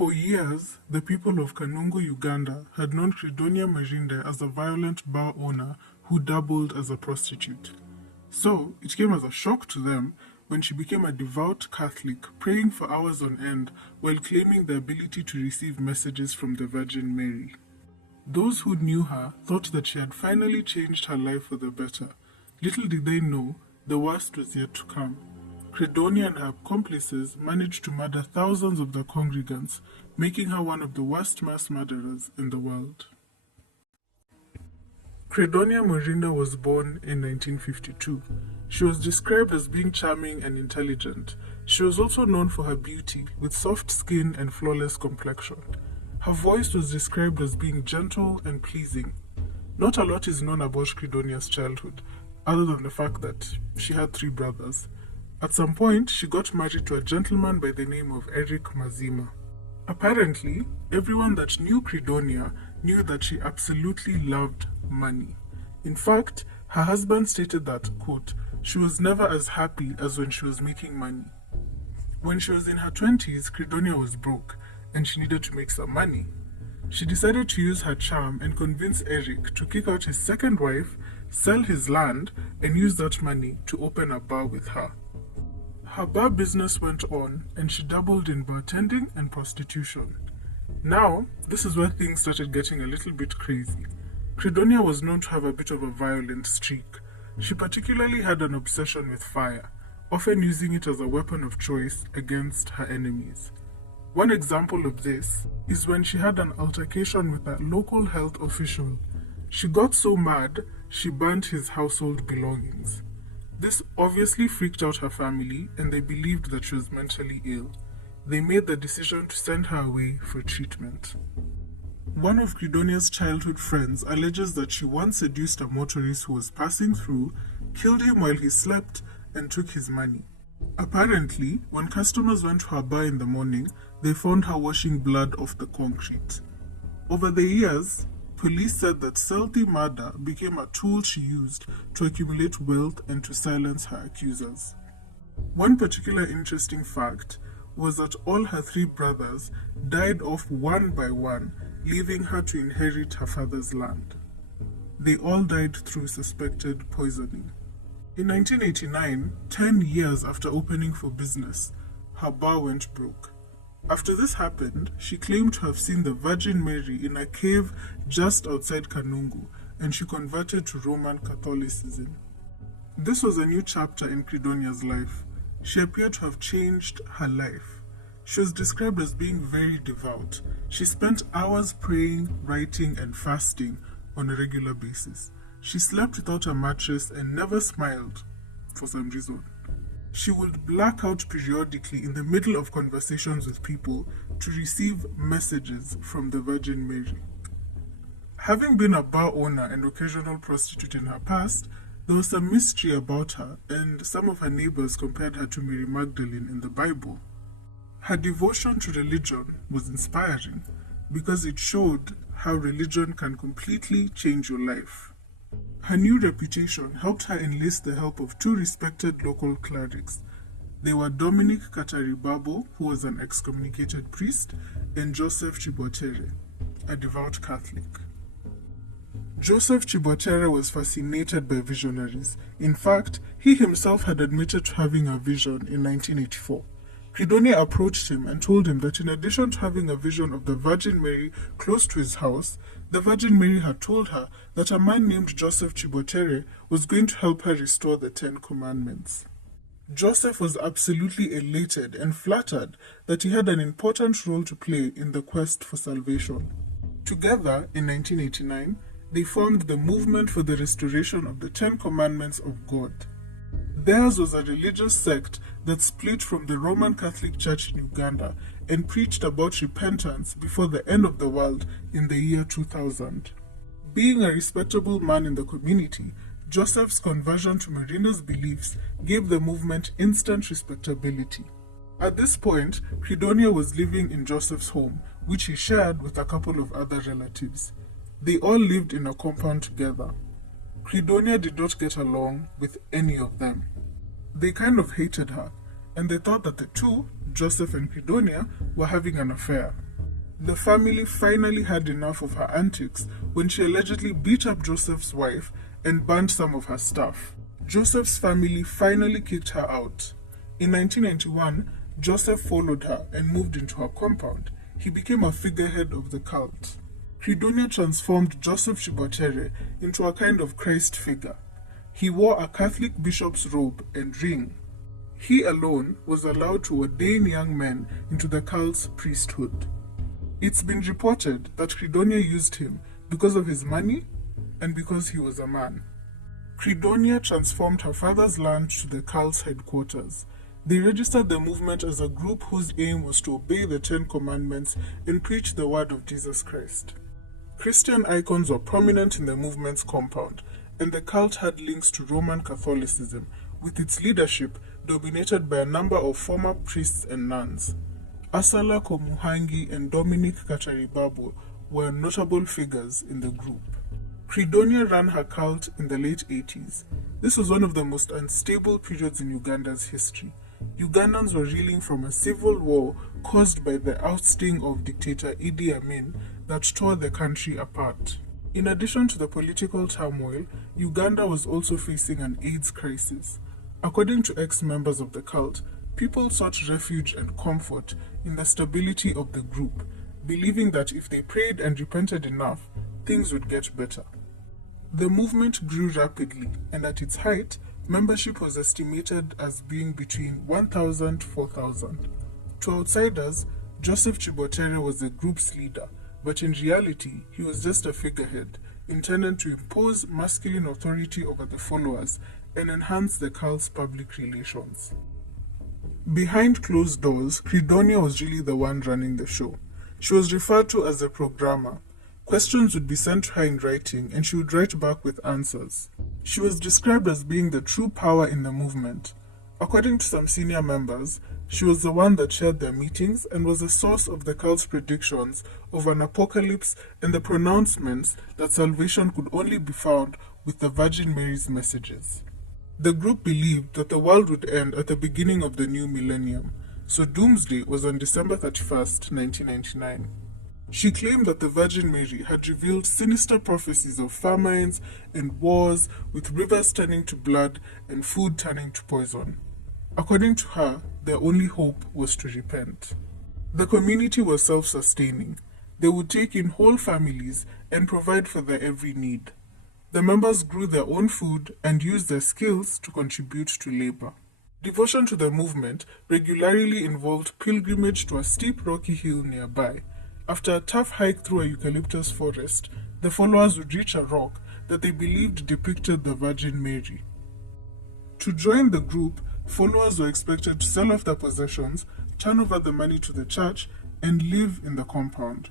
For years, the people of Kanungu, Uganda had known Credonia Mwerinde as a violent bar owner who dabbled as a prostitute. So, it came as a shock to them when she became a devout Catholic, praying for hours on end while claiming the ability to receive messages from the Virgin Mary. Those who knew her thought that she had finally changed her life for the better. Little did they know, the worst was yet to come. Credonia and her accomplices managed to murder thousands of the congregants, making her one of the worst mass murderers in the world. Credonia Mwerinde was born in 1952. She was described as being charming and intelligent. She was also known for her beauty, with soft skin and flawless complexion. Her voice was described as being gentle and pleasing. Not a lot is known about Credonia's childhood, other than the fact that she had 3 brothers. At some point, she got married to a gentleman by the name of Eric Mazima. Apparently, everyone that knew Credonia knew that she absolutely loved money. In fact, her husband stated that, quote, she was never as happy as when she was making money. When she was in her 20s, Credonia was broke, and she needed to make some money. She decided to use her charm and convince Eric to kick out his second wife, sell his land, and use that money to open a bar with her. Her bar business went on, and she dabbled in bartending and prostitution. Now, this is where things started getting a little bit crazy. Credonia was known to have a bit of a violent streak. She particularly had an obsession with fire, often using it as a weapon of choice against her enemies. One example of this is when she had an altercation with a local health official. She got so mad, she burnt his household belongings. This obviously freaked out her family, and they believed that she was mentally ill. They made the decision to send her away for treatment. One of Credonia's childhood friends alleges that she once seduced a motorist who was passing through, killed him while he slept, and took his money. Apparently, when customers went to her bar in the morning, they found her washing blood off the concrete. Over the years, police said that stealthy murder became a tool she used to accumulate wealth and to silence her accusers. One particular interesting fact was that all her 3 brothers died off one by one, leaving her to inherit her father's land. They all died through suspected poisoning. In 1989, 10 years after opening for business, her bar went broke. After this happened, she claimed to have seen the Virgin Mary in a cave just outside Kanungu, and she converted to Roman Catholicism. This was a new chapter in Credonia's life. She appeared to have changed her life. She was described as being very devout. She spent hours praying, writing, and fasting on a regular basis. She slept without a mattress and never smiled for some reason. She would black out periodically in the middle of conversations with people to receive messages from the Virgin Mary. Having been a bar owner and occasional prostitute in her past, there was some mystery about her, and some of her neighbors compared her to Mary Magdalene in the Bible. Her devotion to religion was inspiring because it showed how religion can completely change your life. Her new reputation helped her enlist the help of 2 respected local clerics. They were Dominic Kataribabo, who was an excommunicated priest, and Joseph Kibwetere, a devout Catholic. Joseph Kibwetere was fascinated by visionaries. In fact, he himself had admitted to having a vision in 1984. Credonia approached him and told him that in addition to having a vision of the Virgin Mary close to his house, the Virgin Mary had told her that a man named Joseph Kibwetere was going to help her restore the 10 Commandments. Joseph was absolutely elated and flattered that he had an important role to play in the quest for salvation. Together, in 1989, they formed the Movement for the Restoration of the 10 Commandments of God. Theirs was a religious sect that split from the Roman Catholic Church in Uganda and preached about repentance before the end of the world in the year 2000. Being a respectable man in the community, Joseph's conversion to Mwerinde's beliefs gave the movement instant respectability. At this point, Credonia was living in Joseph's home, which he shared with a couple of other relatives. They all lived in a compound together. Credonia did not get along with any of them. They kind of hated her, and they thought that the two, Joseph and Credonia, were having an affair. The family finally had enough of her antics when she allegedly beat up Joseph's wife and burned some of her stuff. Joseph's family finally kicked her out. In 1991, Joseph followed her and moved into her compound. He became a figurehead of the cult. Credonia transformed Joseph Kibwetere into a kind of Christ figure. He wore a Catholic bishop's robe and ring. He alone was allowed to ordain young men into the cult's priesthood. It's been reported that Credonia used him because of his money and because he was a man. Credonia transformed her father's land to the cult's headquarters. They registered the movement as a group whose aim was to obey the 10 Commandments and preach the word of Jesus Christ. Christian icons were prominent in the movement's compound, and the cult had links to Roman Catholicism, with its leadership dominated by a number of former priests and nuns. Asala Komuhangi and Dominic Kacharibabu were notable figures in the group. Credonia ran her cult in the late 80s. This was one of the most unstable periods in Uganda's history. Ugandans were reeling from a civil war caused by the ousting of dictator Idi Amin that tore the country apart. In addition to the political turmoil, Uganda was also facing an AIDS crisis. According to ex-members of the cult, people sought refuge and comfort in the stability of the group, believing that if they prayed and repented enough, things would get better. The movement grew rapidly, and at its height, membership was estimated as being between 1,000 to 4,000. To outsiders, Joseph Kibwetere was the group's leader, but in reality, he was just a figurehead, intended to impose masculine authority over the followers and enhance the cult's public relations. Behind closed doors, Credonia was really the one running the show. She was referred to as a programmer. Questions would be sent to her in writing, and she would write back with answers. She was described as being the true power in the movement. According to some senior members, she was the one that chaired their meetings and was the source of the cult's predictions of an apocalypse and the pronouncements that salvation could only be found with the Virgin Mary's messages. The group believed that the world would end at the beginning of the new millennium, so Doomsday was on December 31st, 1999. She claimed that the Virgin Mary had revealed sinister prophecies of famines and wars, with rivers turning to blood and food turning to poison. According to her, their only hope was to repent. The community was self-sustaining. They would take in whole families and provide for their every need. The members grew their own food and used their skills to contribute to labor. Devotion to the movement regularly involved pilgrimage to a steep rocky hill nearby. After a tough hike through a eucalyptus forest, the followers would reach a rock that they believed depicted the Virgin Mary. To join the group, followers were expected to sell off their possessions, turn over the money to the church, and live in the compound.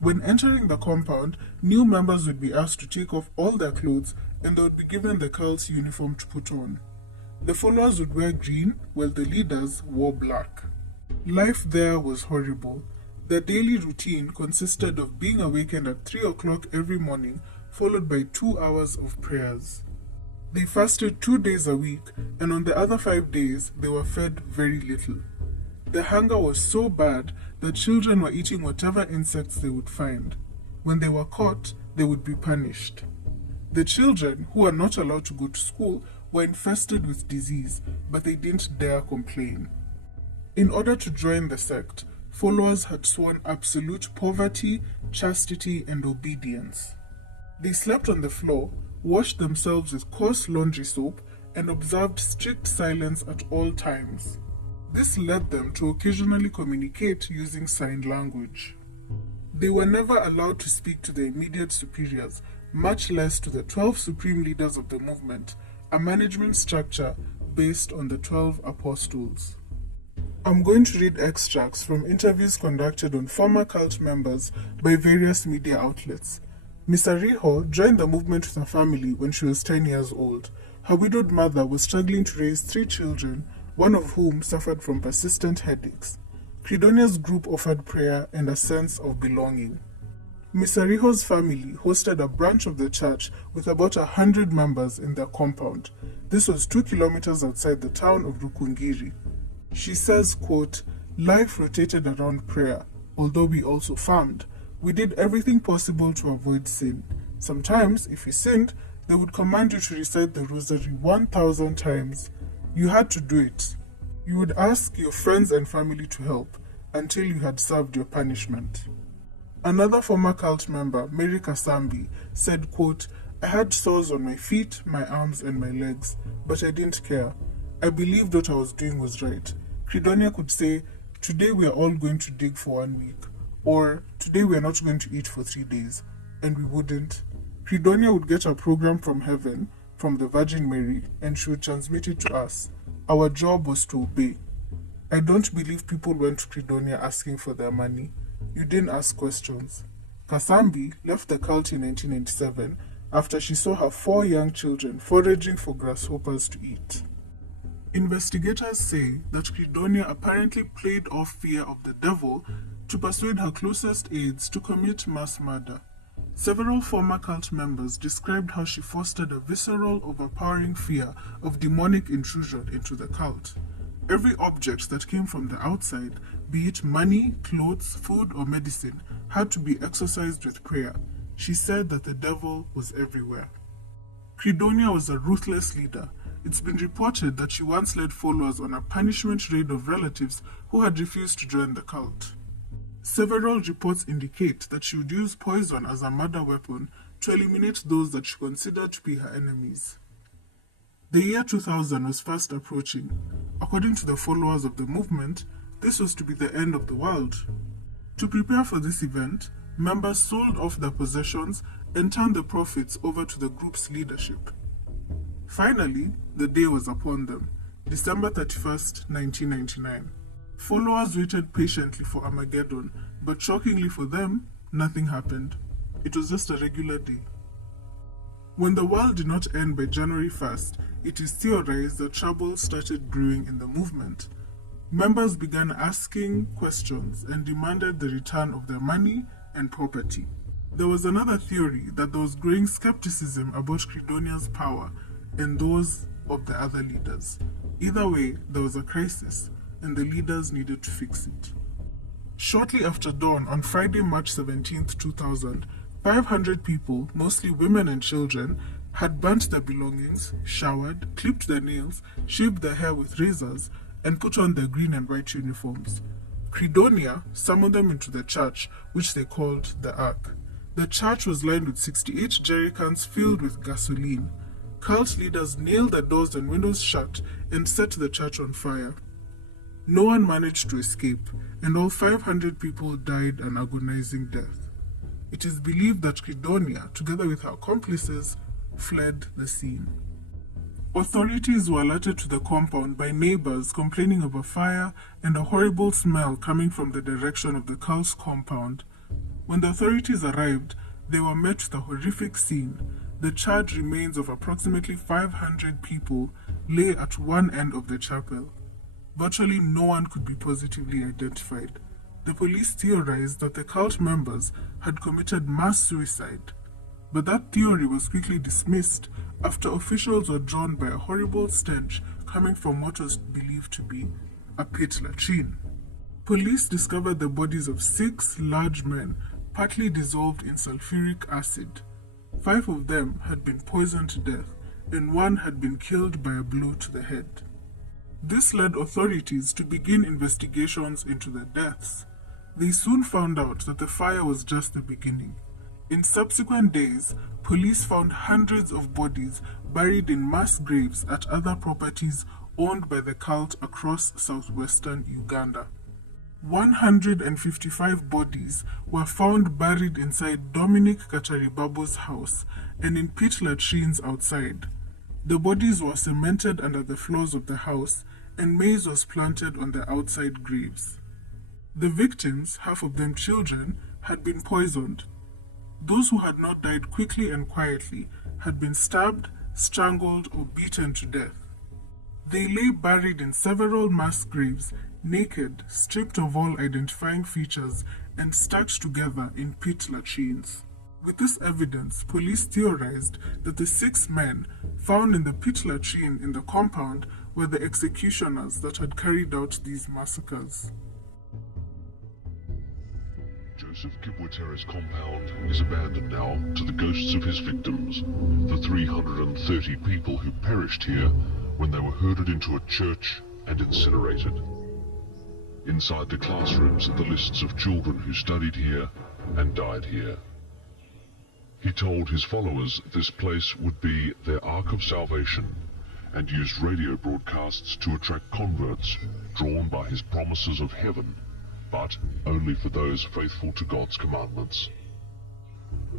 When entering the compound, new members would be asked to take off all their clothes, and they would be given the cult's uniform to put on. The followers would wear green, while the leaders wore black. Life there was horrible. Their daily routine consisted of being awakened at 3 o'clock every morning, followed by 2 hours of prayers. They fasted 2 days a week, and on the other 5 days, they were fed very little. The hunger was so bad that children were eating whatever insects they would find. When they were caught, they would be punished. The children, who were not allowed to go to school, were infested with disease, but they didn't dare complain. In order to join the sect, followers had sworn absolute poverty, chastity, and obedience. They slept on the floor, washed themselves with coarse laundry soap, and observed strict silence at all times. This led them to occasionally communicate using sign language. They were never allowed to speak to their immediate superiors, much less to the 12 supreme leaders of the movement, a management structure based on the 12 apostles. I'm going to read extracts from interviews conducted on former cult members by various media outlets. Miss Ariho joined the movement with her family when she was 10 years old. Her widowed mother was struggling to raise 3 children, one of whom suffered from persistent headaches. Credonia's group offered prayer and a sense of belonging. Miss Ariho's family hosted a branch of the church with about 100 members in their compound. This was 2 kilometers outside the town of Rukungiri. She says, quote, "Life rotated around prayer. Although we also farmed, we did everything possible to avoid sin. Sometimes, if you sinned, they would command you to recite the rosary 1,000 times. You had to do it. You would ask your friends and family to help until you had served your punishment. Another former cult member, Mary Kasambi, said, quote, "I had sores on my feet, my arms, and my legs, but I didn't care. I believed what I was doing was right." Credonia could say, "Today we are all going to dig for 1 week," or "Today we are not going to eat for 3 days," and we wouldn't. Credonia would get a program from heaven, from the Virgin Mary, and she would transmit it to us. Our job was to obey. I don't believe people went to Credonia asking for their money. You didn't ask questions. Kasambi left the cult in 1997 after she saw her 4 young children foraging for grasshoppers to eat. Investigators say that Credonia apparently played off fear of the devil to persuade her closest aides to commit mass murder. Several former cult members described how she fostered a visceral, overpowering fear of demonic intrusion into the cult. Every object that came from the outside, be it money, clothes, food, or medicine, had to be exorcised with prayer. She said that the devil was everywhere. Credonia was a ruthless leader. It's been reported that she once led followers on a punishment raid of relatives who had refused to join the cult. Several reports indicate that she would use poison as a murder weapon to eliminate those that she considered to be her enemies. The year 2000 was fast approaching. According to the followers of the movement, this was to be the end of the world. To prepare for this event, members sold off their possessions and turned the profits over to the group's leadership. Finally, the day was upon them, December 31st, 1999. Followers waited patiently for Armageddon, but shockingly for them, nothing happened. It was just a regular day. When the world did not end by January 1st, it is theorized that trouble started brewing in the movement. Members began asking questions and demanded the return of their money and property. There was another theory that there was growing skepticism about Credonia's power and those of the other leaders. Either way, there was a crisis, and the leaders needed to fix it. Shortly after dawn on Friday, March 17th, 2000, 500 people, mostly women and children, had burnt their belongings, showered, clipped their nails, shaved their hair with razors, and put on their green and white uniforms. Credonia summoned them into the church, which they called the Ark. The church was lined with 68 jerrycans filled with gasoline. Cult leaders nailed the doors and windows shut and set the church on fire. No one managed to escape, and all 500 people died an agonizing death. It is believed that Credonia, together with her accomplices, fled the scene. Authorities were alerted to the compound by neighbors complaining of a fire and a horrible smell coming from the direction of the cult's compound. When the authorities arrived, they were met with a horrific scene. The charred remains of approximately 500 people lay at one end of the chapel. Virtually no one could be positively identified. The police theorized that the cult members had committed mass suicide, but that theory was quickly dismissed after officials were drawn by a horrible stench coming from what was believed to be a pit latrine. Police discovered the bodies of 6 large men, partly dissolved in sulfuric acid. 5 of them had been poisoned to death, and 1 had been killed by a blow to the head. This led authorities to begin investigations into the deaths. They soon found out that the fire was just the beginning. In subsequent days, police found hundreds of bodies buried in mass graves at other properties owned by the cult across southwestern Uganda. 155 bodies were found buried inside Dominic Kataribabo's house and in pit latrines outside. The bodies were cemented under the floors of the house, and maize was planted on the outside graves. The victims, half of them children, had been poisoned. Those who had not died quickly and quietly had been stabbed, strangled, or beaten to death. They lay buried in several mass graves, naked, stripped of all identifying features, and stacked together in pit latrines. With this evidence, police theorized that the 6 men found in the pit latrine in the compound were the executioners that had carried out these massacres. Joseph Kibwetere's compound is abandoned now to the ghosts of his victims, the 330 people who perished here when they were herded into a church and incinerated. Inside the classrooms are the lists of children who studied here and died here. He told his followers this place would be their ark of salvation and used radio broadcasts to attract converts drawn by his promises of heaven, but only for those faithful to God's commandments.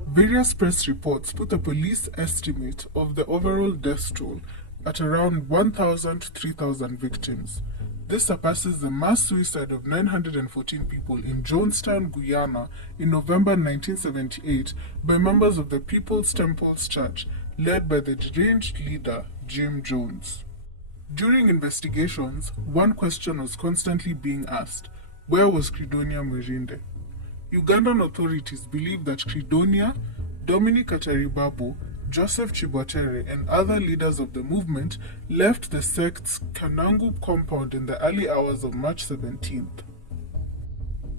Various press reports put a police estimate of the overall death toll at around 1,000 to 3,000 victims. This surpasses the mass suicide of 914 people in Jonestown, Guyana in November 1978 by members of the People's Temple's Church, led by the deranged leader Jim Jones. During investigations, one question was constantly being asked: where was Credonia Mwerinde? Ugandan authorities believe that Credonia, Dominic Kataribabo, Joseph Kibwetere, and other leaders of the movement left the sect's Kanungu compound in the early hours of March 17th.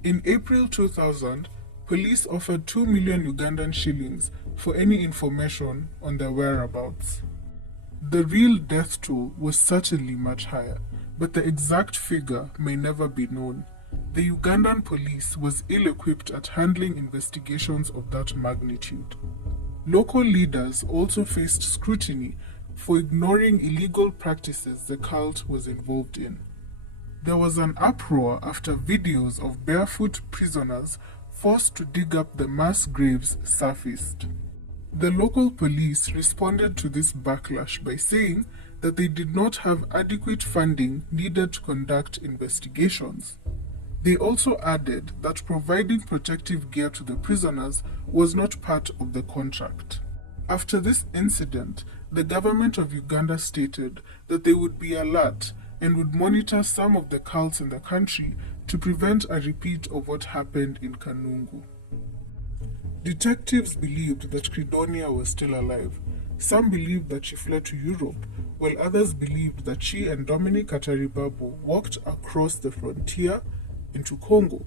In April 2000, police offered 2 million Ugandan shillings for any information on their whereabouts. The real death toll was certainly much higher, but the exact figure may never be known. The Ugandan police was ill-equipped at handling investigations of that magnitude. Local leaders also faced scrutiny for ignoring illegal practices the cult was involved in. There was an uproar after videos of barefoot prisoners forced to dig up the mass graves surfaced. The local police responded to this backlash by saying that they did not have adequate funding needed to conduct investigations. They also added that providing protective gear to the prisoners was not part of the contract. After this incident, the government of Uganda stated that they would be alert and would monitor some of the cults in the country to prevent a repeat of what happened in Kanungu. Detectives believed that Credonia was still alive. Some believed that she fled to Europe, while others believed that she and Dominic Kataribabo walked across the frontier into Congo.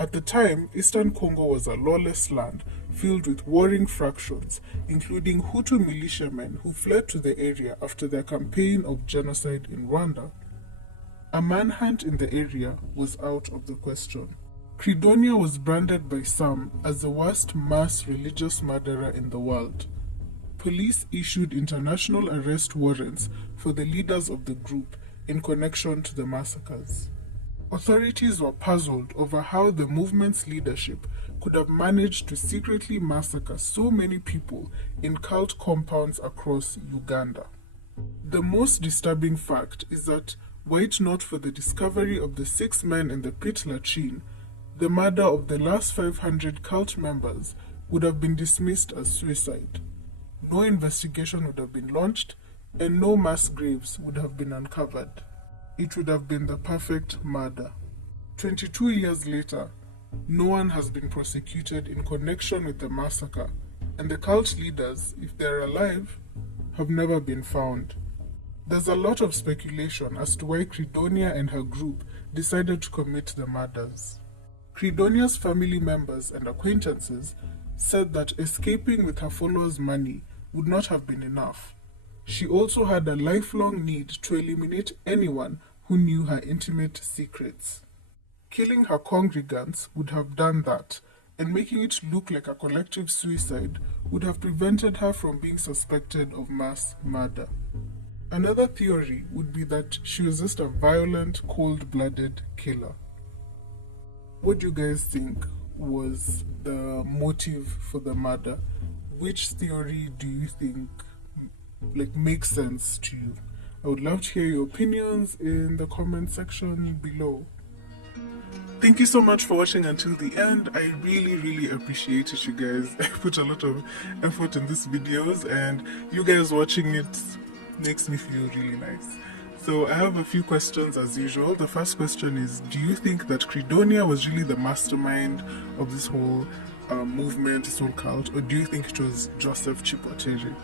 At the time, Eastern Congo was a lawless land filled with warring factions, including Hutu militiamen who fled to the area after their campaign of genocide in Rwanda. A manhunt in the area was out of the question. Credonia was branded by some as the worst mass religious murderer in the world. Police issued international arrest warrants for the leaders of the group in connection to the massacres. Authorities were puzzled over how the movement's leadership could have managed to secretly massacre so many people in cult compounds across Uganda. The most disturbing fact is that, were it not for the discovery of the 6 men in the pit latrine, the murder of the last 500 cult members would have been dismissed as suicide. No investigation would have been launched, and no mass graves would have been uncovered. It would have been the perfect murder. 22 years later, no one has been prosecuted in connection with the massacre, and the cult leaders, if they're alive, have never been found. There's a lot of speculation as to why Credonia and her group decided to commit the murders. Credonia's family members and acquaintances said that escaping with her followers' money would not have been enough. She also had a lifelong need to eliminate anyone who knew her intimate secrets. Killing her congregants would have done that, and making it look like a collective suicide would have prevented her from being suspected of mass murder. Another theory would be that she was just a violent, cold-blooded killer. What do you guys think was the motive for the murder? Which theory do you think makes sense to you? I would love to hear your opinions in the comment section below. Thank you so much for watching until the end. I really appreciate it, you guys. I put a lot of effort in these videos, and you guys watching it makes me feel really nice. So I have a few questions as usual. The first question is, do you think that Credonia was really the mastermind of this whole movement, this whole cult, or do you think it was Joseph Kibwetere?